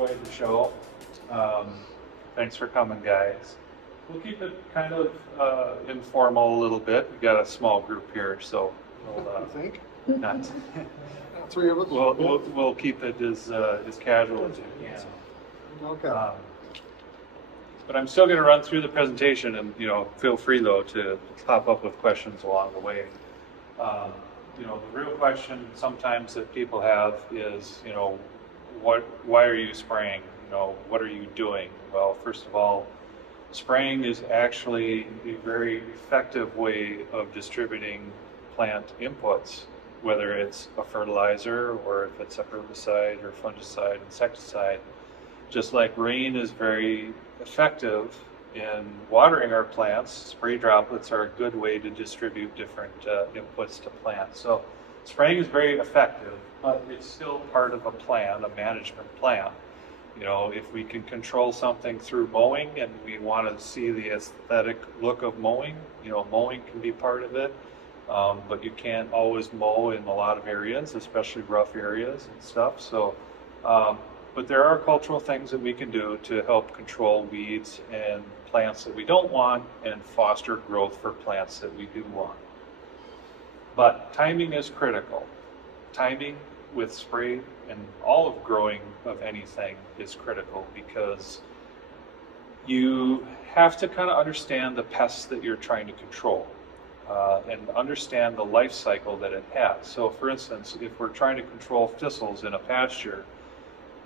enjoyed the show. Thanks for coming, guys. We'll keep it kind of informal a little bit. We've got a small group here, so we'll I think not. three of us. We'll keep it as casual as we can. Okay. But I'm still going to run through the presentation, and feel free though to pop up with questions along the way. The real question sometimes that people have is, why are you spraying? What are you doing? Well, first of all, spraying is actually a very effective way of distributing plant inputs, whether it's a fertilizer or if it's a herbicide or fungicide, insecticide. Just like rain is very effective in watering our plants, spray droplets are a good way to distribute different inputs to plants. So spraying is very effective, but it's still part of a plan, a management plan. If we can control something through mowing and we want to see the aesthetic look of mowing, mowing can be part of it, but you can't always mow in a lot of areas, especially rough areas and stuff. So, but there are cultural things that we can do to help control weeds and plants that we don't want and foster growth for plants that we do want. But timing is critical. Timing with spray and all of growing of anything is critical because you have to kind of understand the pests that you're trying to control and understand the life cycle that it has. So for instance, if we're trying to control thistles in a pasture,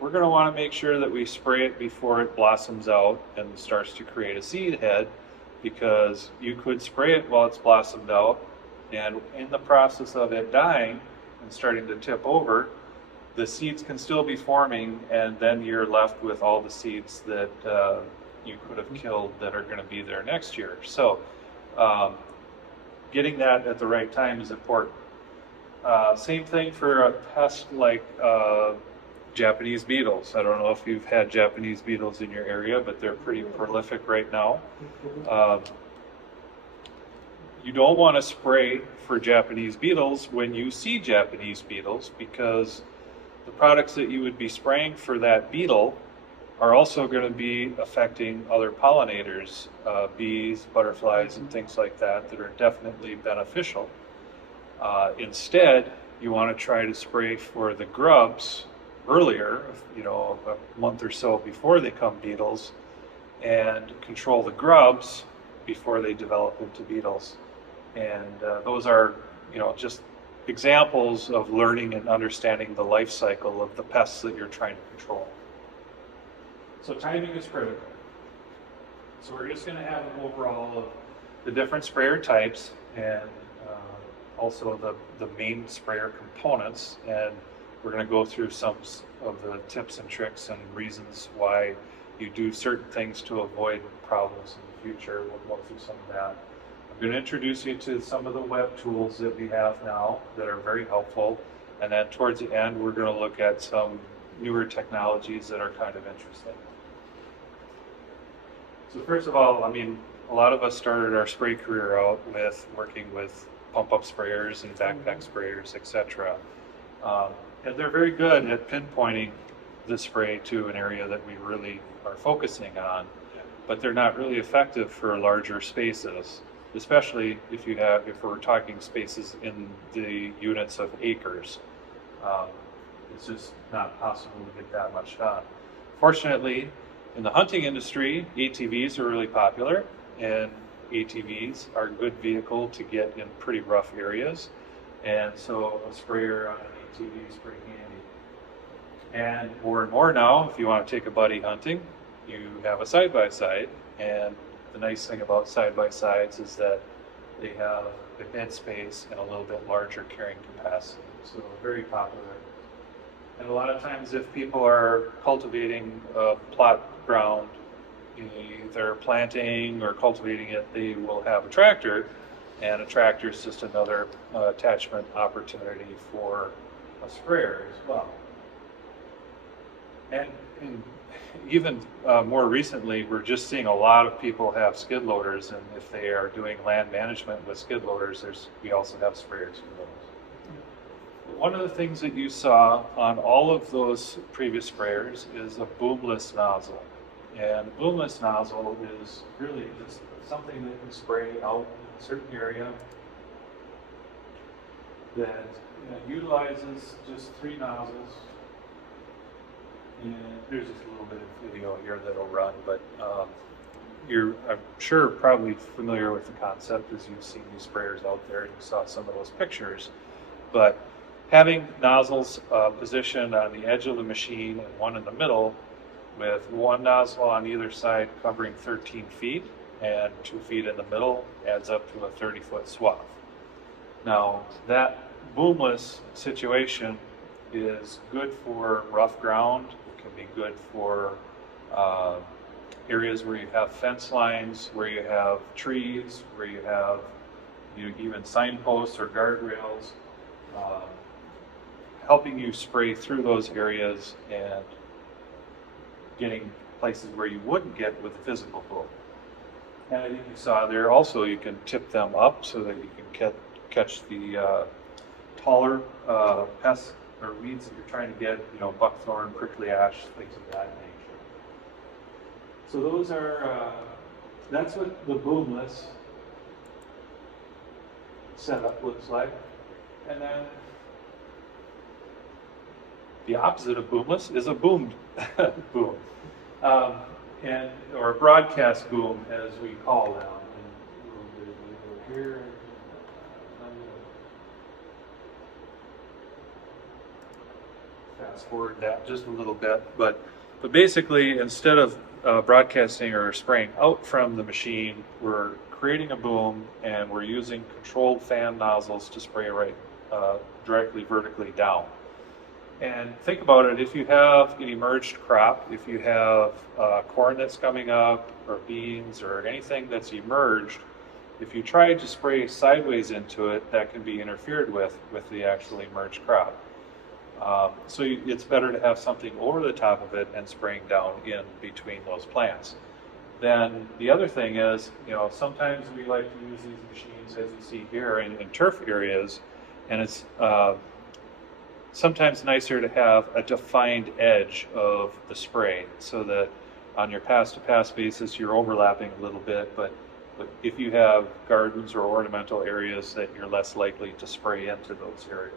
we're going to want to make sure that we spray it before it blossoms out and starts to create a seed head, because you could spray it while it's blossomed out, and in the process of it dying and starting to tip over, the seeds can still be forming, and then you're left with all the seeds that you could have killed that are going to be there next year. So getting that at the right time is important. Same thing for a pest like Japanese beetles. I don't know if you've had Japanese beetles in your area, but they're pretty prolific right now. You don't want to spray for Japanese beetles when you see Japanese beetles, because the products that you would be spraying for that beetle are also going to be affecting other pollinators, bees, butterflies, and things like that are definitely beneficial. Instead, you want to try to spray for the grubs earlier, a month or so before they come beetles, and control the grubs before they develop into beetles. And those are, just examples of learning and understanding the life cycle of the pests that you're trying to control. So timing is critical. So we're just going to have an overall of the different sprayer types and also the main sprayer components, and we're going to go through some of the tips and tricks and reasons why you do certain things to avoid problems in the future. We'll go through some of that. I'm going to introduce you to some of the web tools that we have now that are very helpful. And then towards the end, we're going to look at some newer technologies that are kind of interesting. So first of all, a lot of us started our spray career out with working with pump-up sprayers and backpack sprayers, etc. And they're very good at pinpointing the spray to an area that we really are focusing on, but they're not really effective for larger spaces, especially if we're talking spaces in the units of acres. It's just not possible to get that much done. Fortunately, in the hunting industry, ATVs are really popular, and ATVs are a good vehicle to get in pretty rough areas, and so a sprayer on an ATV is pretty handy. And more and more now, if you want to take a buddy hunting, you have a side-by-side, and the nice thing about side-by-sides is that they have a bed space and a little bit larger carrying capacity, so very popular. And a lot of times if people are cultivating a plot ground, either planting or cultivating it, they will have a tractor, and a tractor is just another attachment opportunity for a sprayer as well. And even more recently, we're just seeing a lot of people have skid loaders, and if they are doing land management with skid loaders, we also have sprayers for those. One of the things that you saw on all of those previous sprayers is a boomless nozzle. And boomless nozzle is really just something that can spray out in a certain area that utilizes just 3 nozzles. And there's just a little bit of video here that'll run, but I'm sure, probably familiar with the concept as you've seen these sprayers out there and you saw some of those pictures. But having nozzles positioned on the edge of the machine and one in the middle, with one nozzle on either side covering 13 feet and 2 feet in the middle, adds up to a 30-foot swath. Now, that boomless situation is good for rough ground. It can be good for areas where you have fence lines, where you have trees, where you have even signposts or guardrails, helping you spray through those areas and getting places where you wouldn't get with a physical boom. And I think you saw there also you can tip them up so that you can catch the taller pests or weeds that you're trying to get, buckthorn, prickly ash, things of that nature. So those are, that's what the boomless setup looks like. And then the opposite of boomless is a boomed boom, or a broadcast boom, as we call them. And a little bit of video here. Fast forward that just a little bit, but basically, instead of broadcasting or spraying out from the machine, we're creating a boom and we're using controlled fan nozzles to spray right directly vertically down. And think about it, if you have an emerged crop, if you have corn that's coming up or beans or anything that's emerged, if you try to spray sideways into it, that can be interfered with the actual emerged crop. It's better to have something over the top of it and spraying down in between those plants. Then the other thing is, sometimes we like to use these machines, as you see here, in turf areas, and it's sometimes nicer to have a defined edge of the spray so that on your pass-to-pass basis you're overlapping a little bit, but if you have gardens or ornamental areas, that you're less likely to spray into those areas.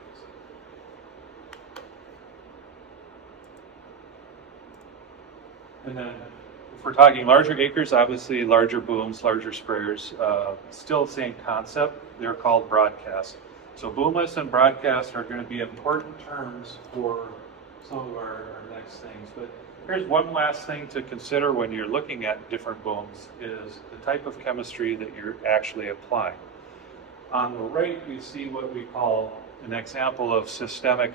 And then if we're talking larger acres, obviously larger booms, larger sprayers, still the same concept. They're called broadcast. So boomless and broadcast are going to be important terms for some of our next things. But here's one last thing to consider when you're looking at different booms is the type of chemistry that you're actually applying. On the right, we see what we call an example of systemic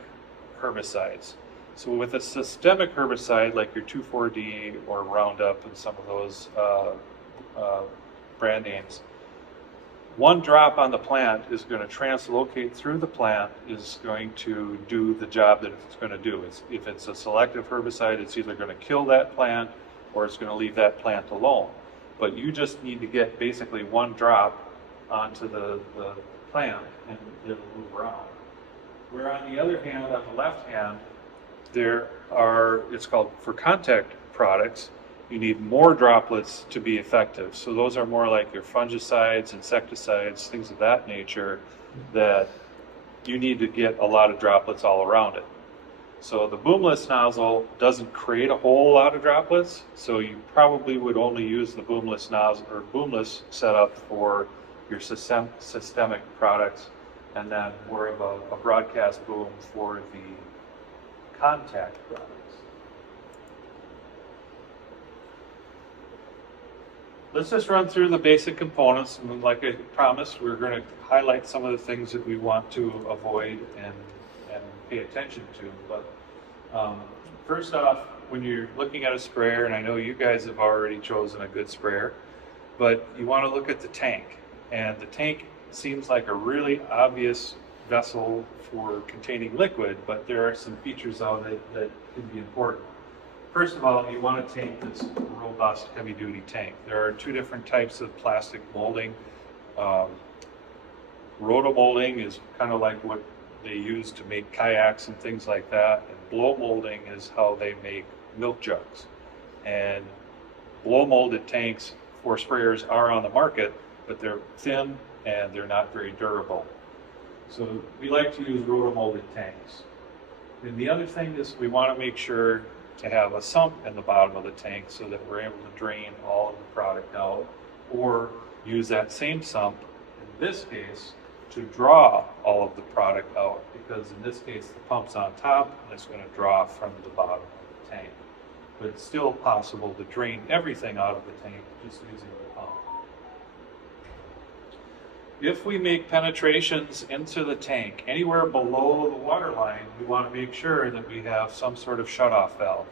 herbicides. So with a systemic herbicide like your 2,4-D or Roundup and some of those brand names, one drop on the plant is going to translocate through the plant, is going to do the job that it's going to do. If it's a selective herbicide, it's either going to kill that plant or it's going to leave that plant alone. But you just need to get basically one drop onto the plant and it'll move around. Where on the other hand, on the left hand, it's called, for contact products, you need more droplets to be effective. So those are more like your fungicides, insecticides, things of that nature, that you need to get a lot of droplets all around it. So the boomless nozzle doesn't create a whole lot of droplets, so you probably would only use the boomless nozzle or boomless setup for your systemic products, and then more of a broadcast boom for the contact products. Let's just run through the basic components, and like I promised, we're going to highlight some of the things that we want to avoid and pay attention to. But first off, when you're looking at a sprayer, and I know you guys have already chosen a good sprayer, but you want to look at the tank. And the tank seems like a really obvious vessel for containing liquid, but there are some features of it that can be important. First of all, you want a tank that's a robust, heavy-duty tank. There are two different types of plastic molding. Rotomolding is kind of like what they use to make kayaks and things like that. And blow molding is how they make milk jugs. And blow molded tanks for sprayers are on the market, but they're thin and they're not very durable. So we like to use rotomolded tanks. And the other thing is we want to make sure to have a sump in the bottom of the tank so that we're able to drain all of the product out, or use that same sump, in this case, to draw all of the product out, because in this case the pump's on top and it's going to draw from the bottom of the tank. But it's still possible to drain everything out of the tank just using the pump. If we make penetrations into the tank anywhere below the water line, we want to make sure that we have some sort of shutoff valve.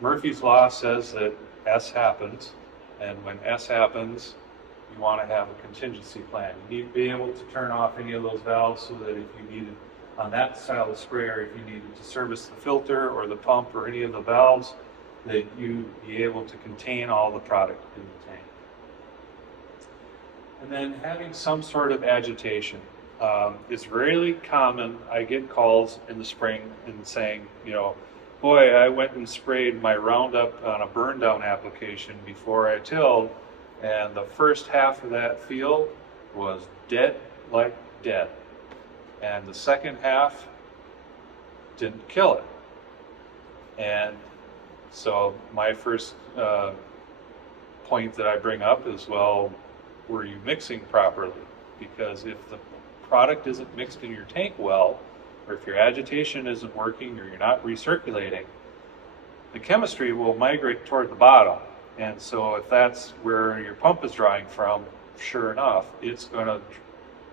Murphy's Law says that S happens, and when S happens, you want to have a contingency plan. You need to be able to turn off any of those valves so that if you needed, on that style of sprayer, if you needed to service the filter or the pump or any of the valves, that you be able to contain all the product in the tank. And then having some sort of agitation. It's really common. I get calls in the spring and saying, boy, I went and sprayed my Roundup on a burn down application before I tilled, and the first half of that field was dead like dead. And the second half didn't kill it. And so my first point that I bring up is, well, were you mixing properly? Because if the product isn't mixed in your tank well, or if your agitation isn't working or you're not recirculating, the chemistry will migrate toward the bottom. And so if that's where your pump is drawing from, sure enough, it's going to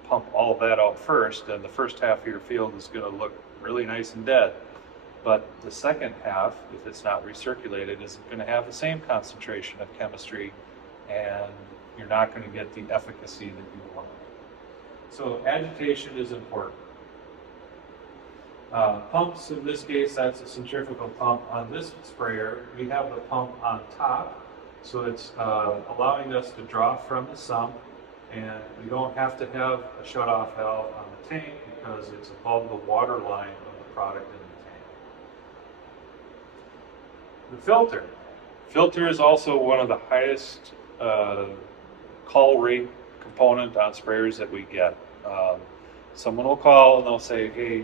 pump all of that out first, and the first half of your field is going to look really nice and dead. But the second half, if it's not recirculated, isn't going to have the same concentration of chemistry, and you're not going to get the efficacy that you want. So agitation is important. Pumps, in this case, that's a centrifugal pump. On this sprayer, we have the pump on top, so it's allowing us to draw from the sump, and we don't have to have a shutoff valve on the tank because it's above the water line of the product in the tank. The filter. Filter is also one of the highest call rate component on sprayers that we get. Someone will call and they'll say, hey,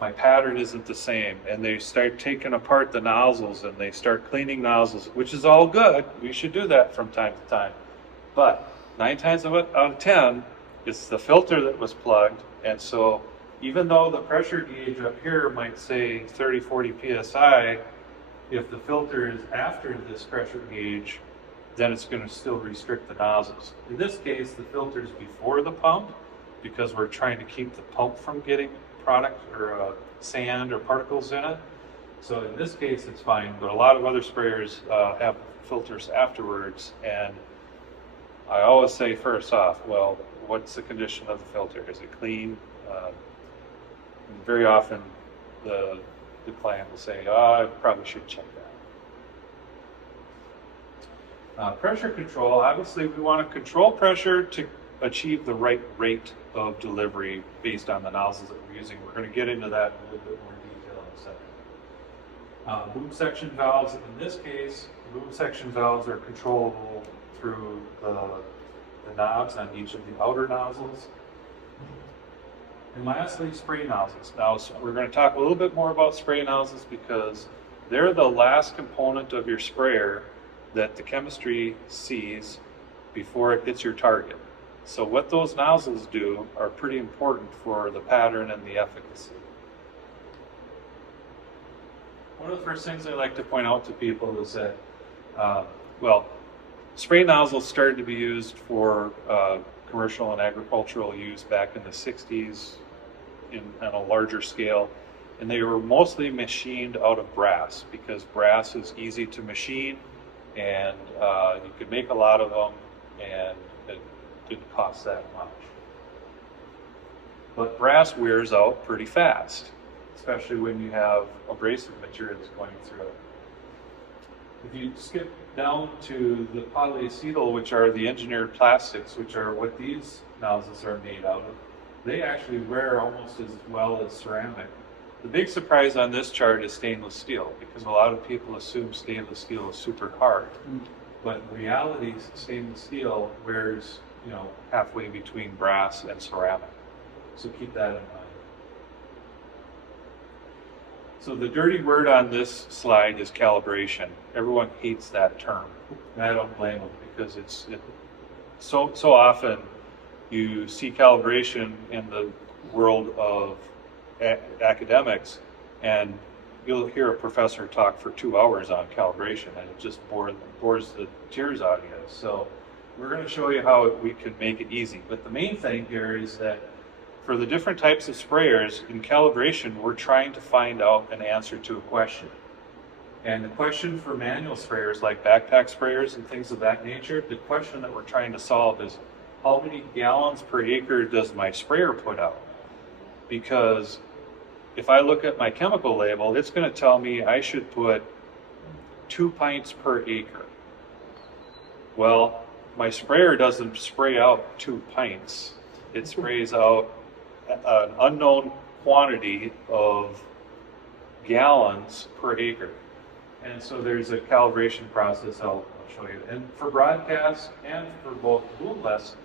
my pattern isn't the same, and they start taking apart the nozzles and they start cleaning nozzles, which is all good. We should do that from time to time. But 9 times out of 10, it's the filter that was plugged, and so even though the pressure gauge up here might say 30-40 psi, if the filter is after this pressure gauge, then it's going to still restrict the nozzles. In this case, the filter is before the pump because we're trying to keep the pump from getting product or sand or particles in it. So in this case, it's fine, but a lot of other sprayers have filters afterwards, and I always say first off, well, what's the condition of the filter? Is it clean? And very often the client will say, I probably should check that. Pressure control, obviously we want to control pressure to achieve the right rate of delivery based on the nozzles that we're using. We're going to get into that in a little bit more detail in a second. Boom section valves, in this case, boom section valves are controllable through the knobs on each of the outer nozzles. And lastly, spray nozzles. Now, so we're going to talk a little bit more about spray nozzles because they're the last component of your sprayer that the chemistry sees before it hits your target. So what those nozzles do are pretty important for the pattern and the efficacy. One of the first things I like to point out to people is that, spray nozzles started to be used for commercial and agricultural use back in the 60s on a larger scale. And they were mostly machined out of brass because brass is easy to machine, and you could make a lot of them, and it didn't cost that much. But brass wears out pretty fast, especially when you have abrasive materials going through it. If you skip down to the polyacetal, which are the engineered plastics, which are what these nozzles are made out of, they actually wear almost as well as ceramic. The big surprise on this chart is stainless steel, because a lot of people assume stainless steel is super hard. But in reality, stainless steel wears, halfway between brass and ceramic. So keep that in mind. So the dirty word on this slide is calibration. Everyone hates that term, and I don't blame them, because so often you see calibration in the world of academics, and you'll hear a professor talk for 2 hours on calibration, and it just bores the tears out of you. So we're going to show you how we can make it easy. But the main thing here is that for the different types of sprayers, in calibration, we're trying to find out an answer to a question. And the question for manual sprayers, like backpack sprayers and things of that nature, the question that we're trying to solve is, how many gallons per acre does my sprayer put out? Because if I look at my chemical label, it's going to tell me I should put 2 pints per acre. Well, my sprayer doesn't spray out 2 pints. It sprays out an unknown quantity of gallons per acre. And so there's a calibration process I'll show you. And for broadcast and for both boomless,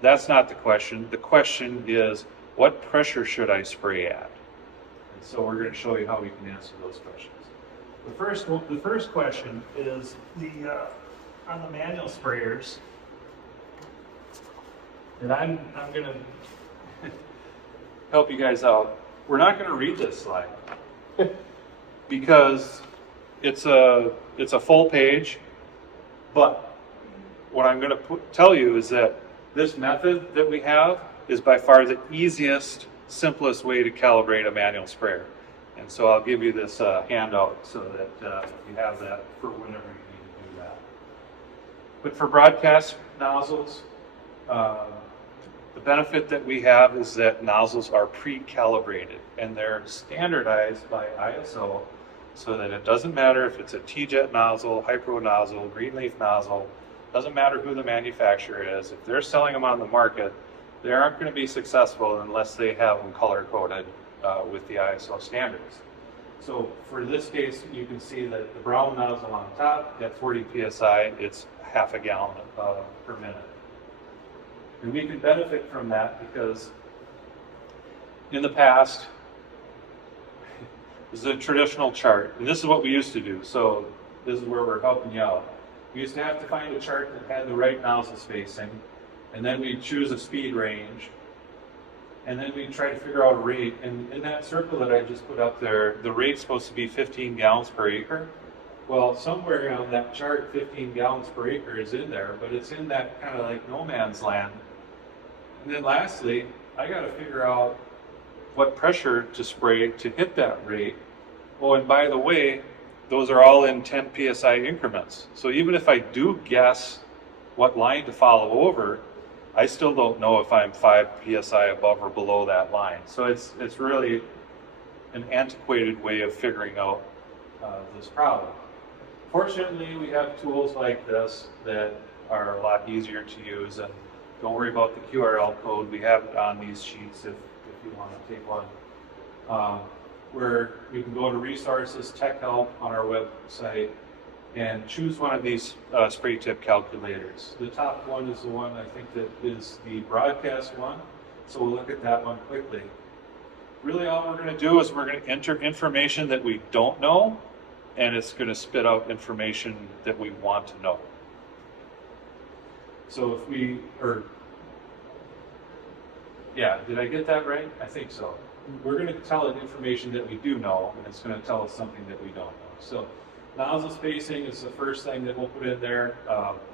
that's not the question. The question is, what pressure should I spray at? And so we're going to show you how we can answer those questions. The first question is on the manual sprayers, and I'm going to help you guys out. We're not going to read this slide because it's a full page, but what I'm going to tell you is that this method that we have is by far the easiest, simplest way to calibrate a manual sprayer. And so I'll give you this handout so that you have that for whenever you need to do that. But for broadcast nozzles, the benefit that we have is that nozzles are pre-calibrated, and they're standardized by ISO, so that it doesn't matter if it's a T-jet nozzle, Hypro nozzle, Greenleaf nozzle, doesn't matter who the manufacturer is. If they're selling them on the market, they aren't going to be successful unless they have them color-coded with the ISO standards. So for this case, you can see that the brown nozzle on top, at 40 PSI, it's half a gallon per minute. And we can benefit from that because in the past, this is a traditional chart, and this is what we used to do, so this is where we're helping you out. We used to have to find a chart that had the right nozzle spacing, and then we'd choose a speed range, and then we'd try to figure out a rate. And in that circle that I just put up there, the rate's supposed to be 15 gallons per acre. Well, somewhere on that chart, 15 gallons per acre is in there, but it's in that kind of like no man's land. And then lastly, I got to figure out what pressure to spray to hit that rate. Oh, and by the way, those are all in 10 PSI increments. So even if I do guess what line to follow over, I still don't know if I'm 5 PSI above or below that line. So it's really an antiquated way of figuring out this problem. Fortunately, we have tools like this that are a lot easier to use, and don't worry about the QRL code. We have it on these sheets if you want to take one. Where you can go to Resources, Tech Help on our website, and choose one of these spray tip calculators. The top one is the one I think that is the broadcast one, so we'll look at that one quickly. Really all we're going to do is we're going to enter information that we don't know, and it's going to spit out information that we want to know. So if we, did I get that right? I think so. We're going to tell it information that we do know, and it's going to tell us something that we don't know. So nozzle spacing is the first thing that we'll put in there.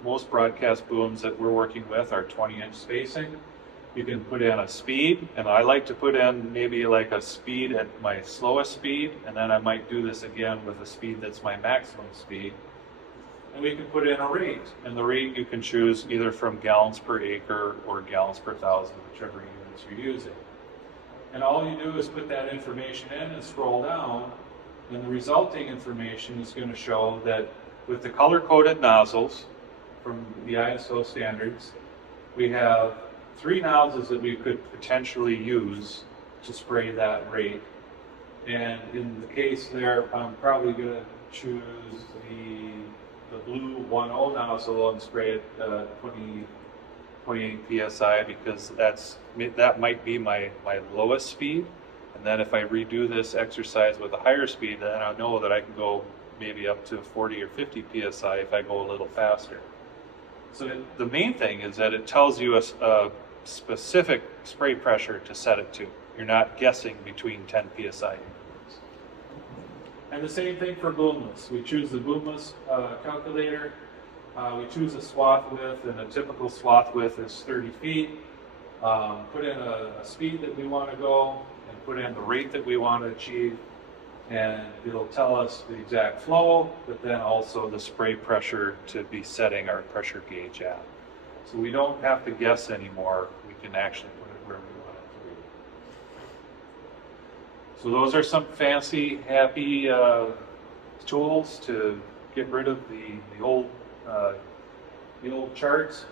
Most broadcast booms that we're working with are 20-inch spacing. You can put in a speed, and I like to put in maybe like a speed at my slowest speed, and then I might do this again with a speed that's my maximum speed. And we can put in a rate, and the rate you can choose either from gallons per acre or gallons per thousand, whichever units you're using. And all you do is put that information in and scroll down, and the resulting information is going to show that with the color-coded nozzles from the ISO standards, we have 3 nozzles that we could potentially use to spray that rate. And in the case there, I'm probably going to choose the blue 1.0 nozzle and spray it 28 psi, because that might be my lowest speed. And then if I redo this exercise with a higher speed, then I know that I can go maybe up to 40 or 50 psi if I go a little faster. So the main thing is that it tells you a specific spray pressure to set it to. You're not guessing between 10 psi increments. And the same thing for boomless. We choose the boomless calculator. We choose a swath width, and a typical swath width is 30 feet. Put in a speed that we want to go, and put in the rate that we want to achieve, and it'll tell us the exact flow, but then also the spray pressure to be setting our pressure gauge at. So we don't have to guess anymore. We can actually put it where we want it to be. So those are some fancy, happy tools to get rid of the old charts.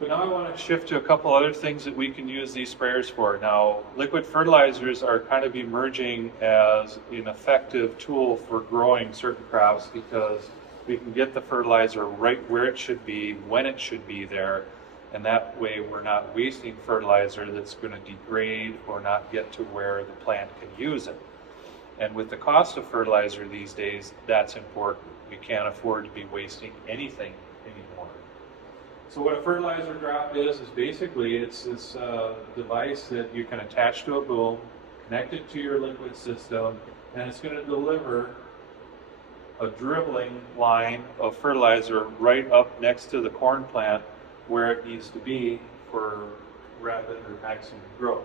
But now I want to shift to a couple other things that we can use these sprayers for. Now, liquid fertilizers are kind of emerging as an effective tool for growing certain crops, because we can get the fertilizer right where it should be, when it should be there, and that way we're not wasting fertilizer that's going to degrade or not get to where the plant can use it. And with the cost of fertilizer these days, that's important. We can't afford to be wasting anything anymore. So what a fertilizer drop is basically it's this device that you can attach to a boom, connect it to your liquid system, and it's going to deliver a dribbling line of fertilizer right up next to the corn plant where it needs to be for rapid or maximum growth.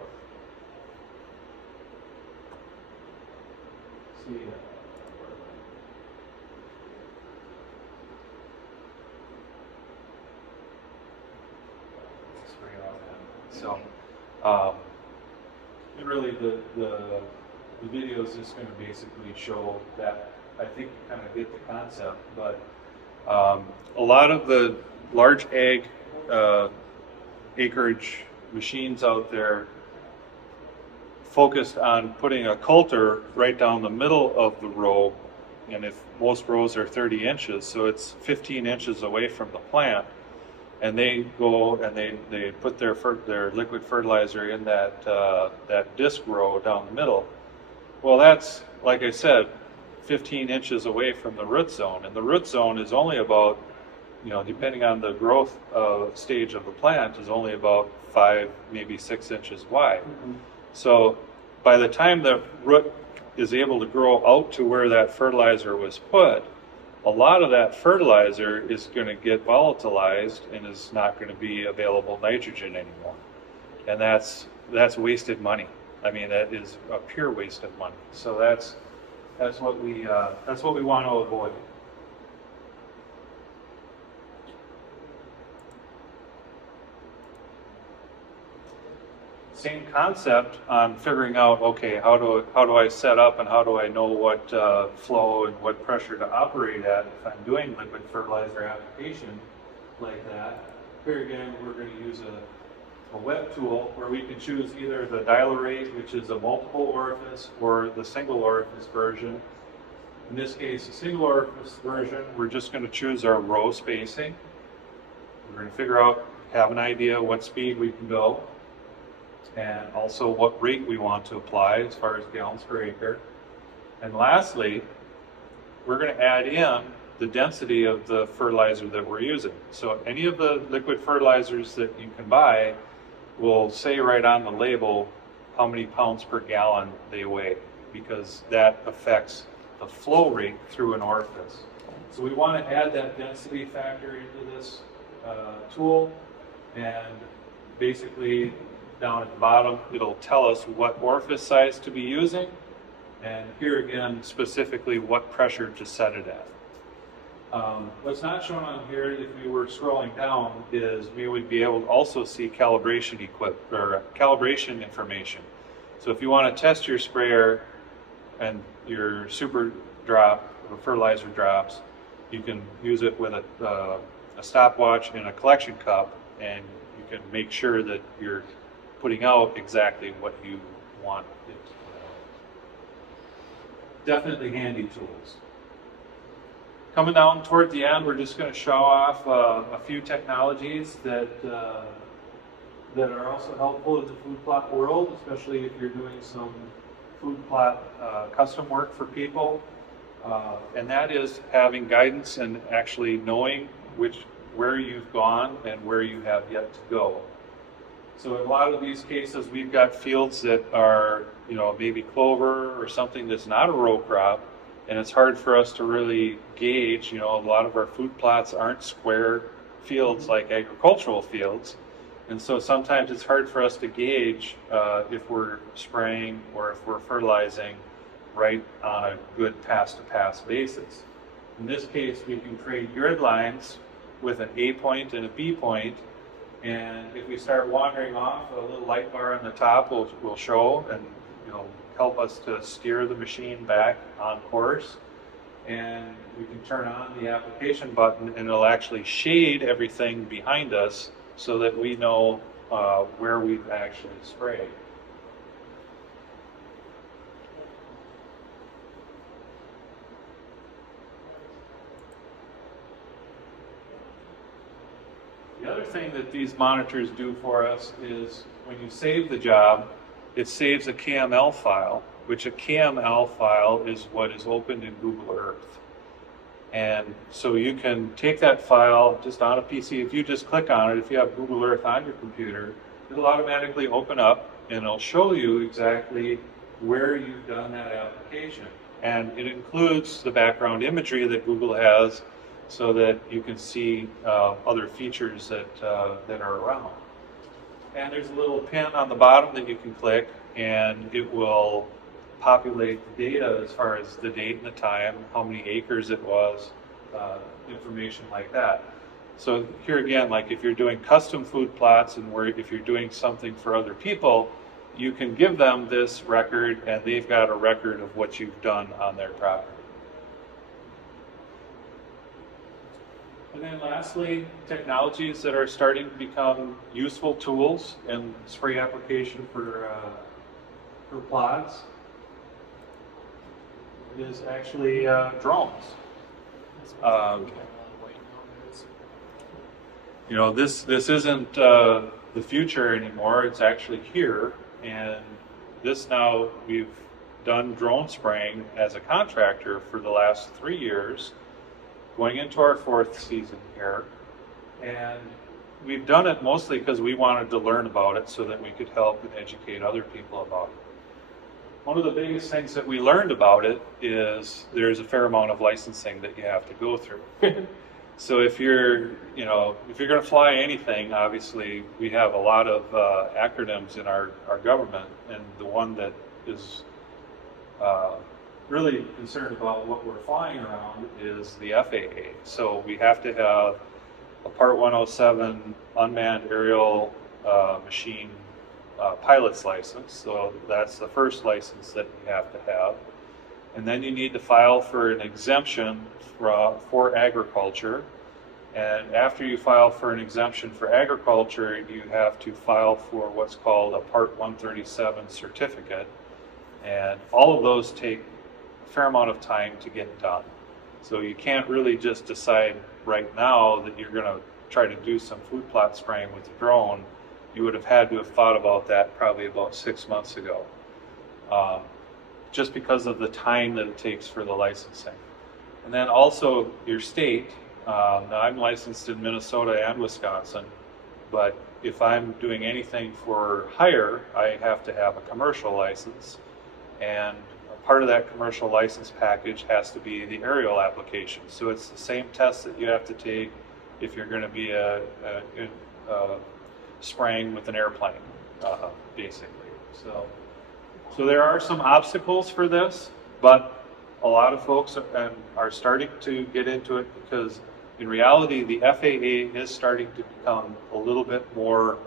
See, so, and really the video is just going to basically show that. I think you kind of get the concept, but a lot of the large ag acreage machines out there focused on putting a coulter right down the middle of the row, and if most rows are 30 inches, so it's 15 inches away from the plant, and they go and they put their liquid fertilizer in that disc row down the middle. Well, that's, like I said, 15 inches away from the root zone, and the root zone is only about, depending on the growth stage of the plant, is only about 5, maybe 6 inches wide. Mm-hmm. So by the time the root is able to grow out to where that fertilizer was put, a lot of that fertilizer is going to get volatilized and is not going to be available nitrogen anymore. And that's wasted money. I mean, that is a pure waste of money. So that's what we want to avoid. Same concept on figuring out, okay, how do I set up and how do I know what flow and what pressure to operate at if I'm doing liquid fertilizer application like that. Here again, we're going to use a web tool where we can choose either the dialer rate, which is a multiple orifice, or the single orifice version. In this case, the single orifice version, we're just going to choose our row spacing. We're going to figure out, have an idea what speed we can go, and also what rate we want to apply as far as gallons per acre. And lastly, we're going to add in the density of the fertilizer that we're using. So any of the liquid fertilizers that you can buy will say right on the label how many pounds per gallon they weigh, because that affects the flow rate through an orifice. So we want to add that density factor into this tool, and basically down at the bottom it'll tell us what orifice size to be using, and here again specifically what pressure to set it at. What's not shown on here, if we were scrolling down, is we would be able to also see calibration information. So if you want to test your sprayer and your super drop or fertilizer drops, you can use it with a stopwatch and a collection cup, and you can make sure that you're putting out exactly what you want it to put out. Definitely handy tools. Coming down toward the end, we're just going to show off a few technologies that are also helpful in the food plot world, especially if you're doing some food plot custom work for people. And that is having guidance and actually knowing where you've gone and where you have yet to go. So in a lot of these cases, we've got fields that are, maybe clover or something that's not a row crop, and it's hard for us to really gauge. A lot of our food plots aren't square fields like agricultural fields, and so sometimes it's hard for us to gauge if we're spraying or if we're fertilizing right on a good pass-to-pass basis. In this case, we can create grid lines with an A point and a B point, and if we start wandering off, a little light bar on the top will show and help us to steer the machine back on course. And we can turn on the application button and it'll actually shade everything behind us so that we know where we've actually sprayed. The other thing that these monitors do for us is when you save the job, it saves a KML file, which a KML file is what is opened in Google Earth. And so you can take that file just on a PC. If you just click on it, if you have Google Earth on your computer, it'll automatically open up and it'll show you exactly where you've done that application. And it includes the background imagery that Google has so that you can see other features that are around. And there's a little pin on the bottom that you can click, and it will populate the data as far as the date and the time, how many acres it was, information like that. So here again, like if you're doing custom food plots and if you're doing something for other people, you can give them this record and they've got a record of what you've done on their property. And then lastly, technologies that are starting to become useful tools in spray application for plots is actually drones. This isn't the future anymore. It's actually here, and we've done drone spraying as a contractor for the last 3 years. Going into our 4th season here, and we've done it mostly because we wanted to learn about it so that we could help and educate other people about it. One of the biggest things that we learned about it is there's a fair amount of licensing that you have to go through. So if you're going to fly anything, obviously we have a lot of acronyms in our government, and the one that is really concerned about what we're flying around is the FAA. So we have to have a Part 107 unmanned aerial machine pilot's license. So that's the first license that you have to have. And then you need to file for an exemption for agriculture. And after you file for an exemption for agriculture, you have to file for what's called a Part 137 certificate. And all of those take fair amount of time to get done. So you can't really just decide right now that you're going to try to do some food plot spraying with a drone. You would have had to have thought about that probably about 6 months ago, just because of the time that it takes for the licensing. And then also your state. Now I'm licensed in Minnesota and Wisconsin, but if I'm doing anything for hire, I have to have a commercial license, and part of that commercial license package has to be the aerial application. So it's the same test that you have to take if you're going to be spraying with an airplane, basically. So there are some obstacles for this, but a lot of folks are starting to get into it because in reality, the FAA is starting to become a little bit more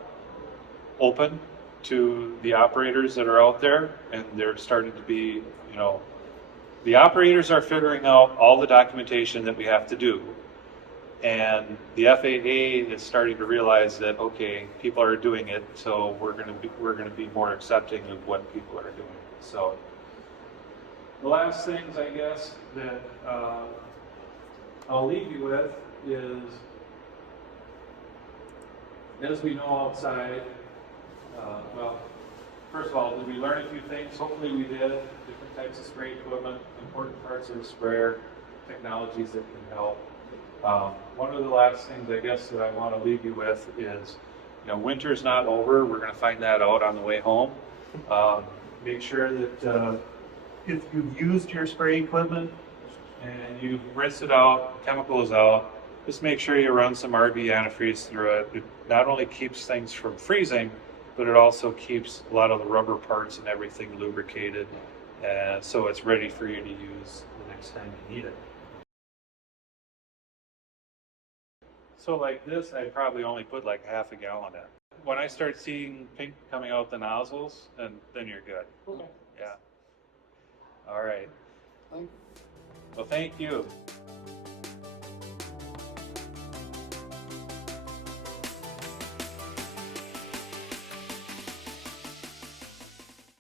open to the operators that are out there, and they're starting to be, the operators are figuring out all the documentation that we have to do. And the FAA is starting to realize that, okay, people are doing it, so we're going to be more accepting of what people are doing. So the last things, I guess, that I'll leave you with is, as we know outside, well, first of all, did we learn a few things? Hopefully we did. Different types of spray equipment, important parts of the sprayer, technologies that can help. One of the last things, I guess, that I want to leave you with is, winter's not over. We're going to find that out on the way home. Make sure that if you've used your spray equipment and you've rinsed it out, chemical is out, just make sure you run some RV antifreeze through it. It not only keeps things from freezing, but it also keeps a lot of the rubber parts and everything lubricated, and so it's ready for you to use the next time you need it. So like this, I probably only put like half a gallon in. When I start seeing pink coming out the nozzles, then you're good. Okay. Yeah. All right. Thank Well, thank you.